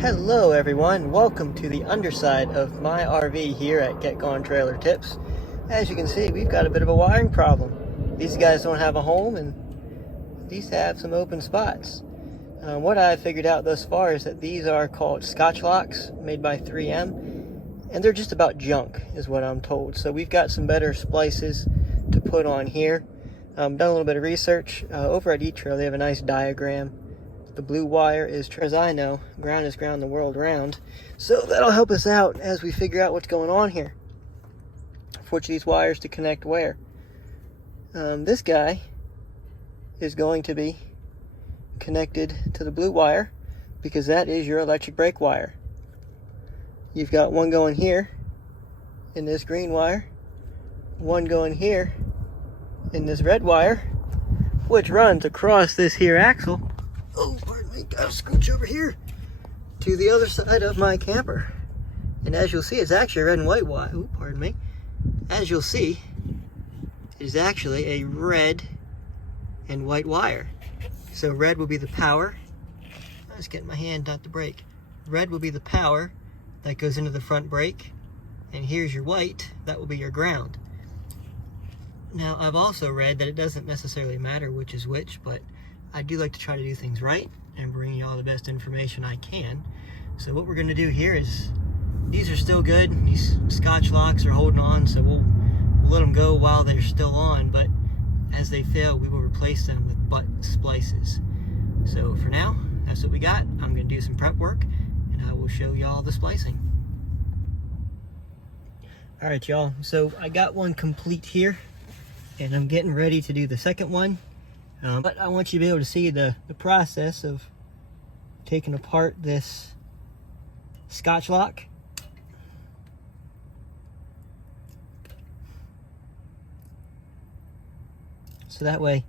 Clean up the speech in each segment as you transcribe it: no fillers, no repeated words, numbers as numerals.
Hello everyone, welcome to the underside of my RV here at Get Gone Trailer Tips. As you can see, we've got a bit of a wiring problem. These guys don't have a home and these have some open spots. What I've figured out thus far is that these are called Scotch locks made by 3M, and they're just about junk is what I'm told. So we've got some better splices to put on here. Done a little bit of research. Over at eTrail they have a nice diagram. The blue wire is, as I know, ground is ground the world round. So that'll help us out as we figure out what's going on here. For which of these wires to connect where. This guy is going to be connected to the blue wire because that is your electric brake wire. You've got one going here in this green wire, one going here in this red wire, which runs across this here axle. Oh, pardon me, gotta scooch over here to the other side of my camper. And as you'll see, it's actually a red and white wire. Oh, pardon me. As you'll see, it is actually a red and white wire. So red will be the power. I was getting my hand, not the brake. Red will be the power that goes into the front brake. And here's your white, that will be your ground. Now, I've also read that it doesn't necessarily matter which is which, but I do like to try to do things right and bring you all the best information I can. So what we're going to do here is, these are still good. These Scotch locks are holding on, so we'll let them go while they're still on, but as they fail, we will replace them with butt splices. So for now, that's what we got. I'm going to do some prep work, and I will show y'all the splicing. All right, y'all. So I got one complete here, and I'm getting ready to do the second one. But I want you to be able to see the process of taking apart this Scotch lock. So that way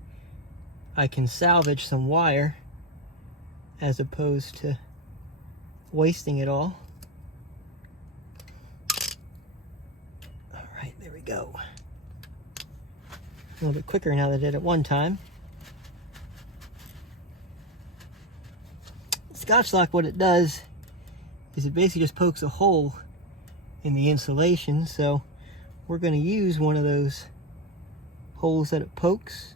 I can salvage some wire as opposed to wasting it all. All right, there we go. A little bit quicker now than I did at one time. Scotch lock, what it does is it basically just pokes a hole in the insulation. So we're going to use one of those holes that it pokes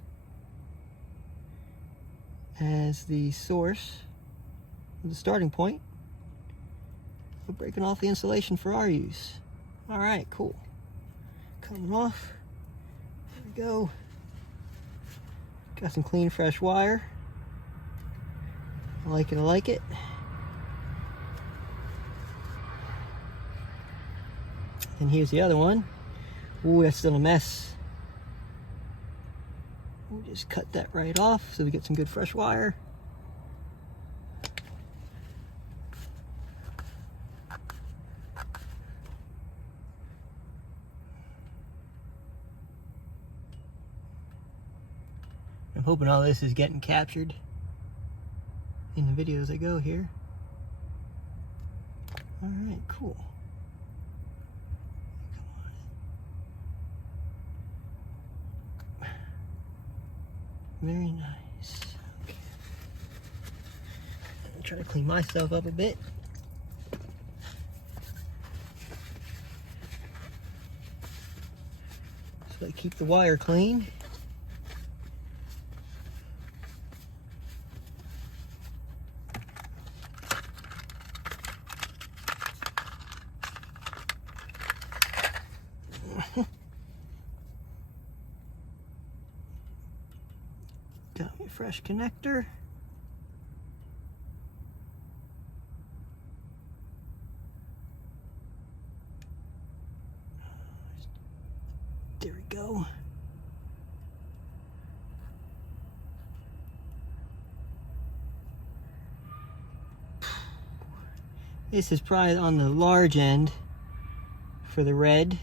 as the source, the starting point for breaking off the insulation for our use. All right, cool. Coming off. There we go. Got some clean, fresh wire. I like it, I like it. And here's the other one. Ooh, that's still a mess. We'll just cut that right off so we get some good fresh wire. I'm hoping all this is getting captured in the video as I go here. All right, cool. Come on. Very nice. Okay. I'll try to clean myself up a bit. So I keep the wire clean. Got me a fresh connector. There we go. This is probably on the large end for the red,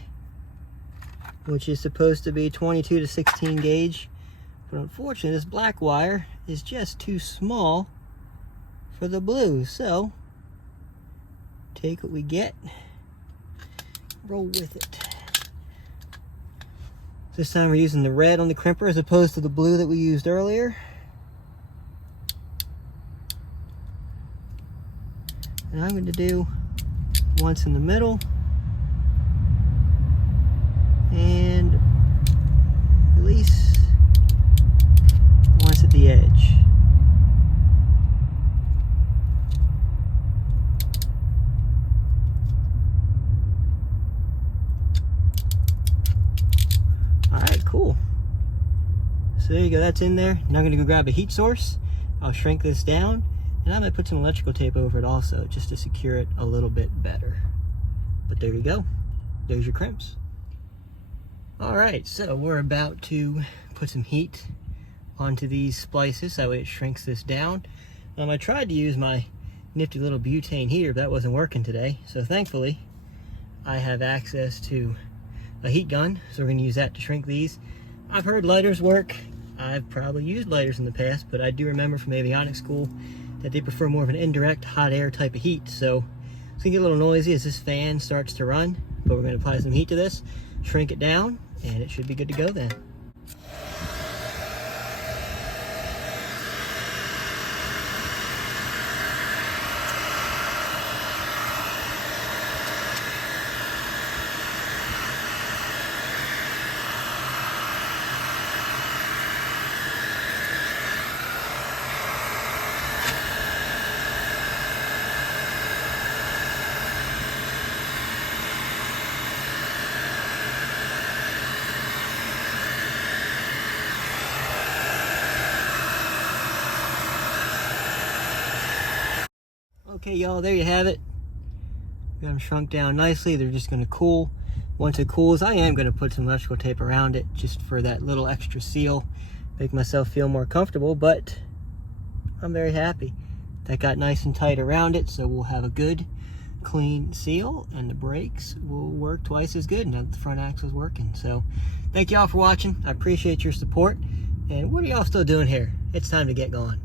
which is supposed to be 22 to 16 gauge. But unfortunately, this black wire is just too small for the blue. So, take what we get, roll with it. This time we're using the red on the crimper as opposed to the blue that we used earlier. And I'm going to do once in the middle and release once at the edge. Alright, cool. So there you go, that's in there. Now I'm going to go grab a heat source. I'll shrink this down, and I'm going to put some electrical tape over it also, just to secure it a little bit better. But there you go. There's your crimps. Alright, so we're about to put some heat onto these splices, that way it shrinks this down. I tried to use my nifty little butane heater, but that wasn't working today. So thankfully, I have access to a heat gun, so we're going to use that to shrink these. I've heard lighters work. I've probably used lighters in the past, but I do remember from avionics school that they prefer more of an indirect hot air type of heat. So it's going to get a little noisy as this fan starts to run, but we're going to apply some heat to this, shrink it down, and it should be good to go then. Okay, y'all, there you have it. Got them shrunk down nicely. They're just going to cool. Once it cools, I am going to put some electrical tape around it just for that little extra seal. Make myself feel more comfortable, but I'm very happy. That got nice and tight around it, so we'll have a good, clean seal, and the brakes will work twice as good now that the front axle's working. So, thank y'all for watching. I appreciate your support. And what are y'all still doing here? It's time to get going.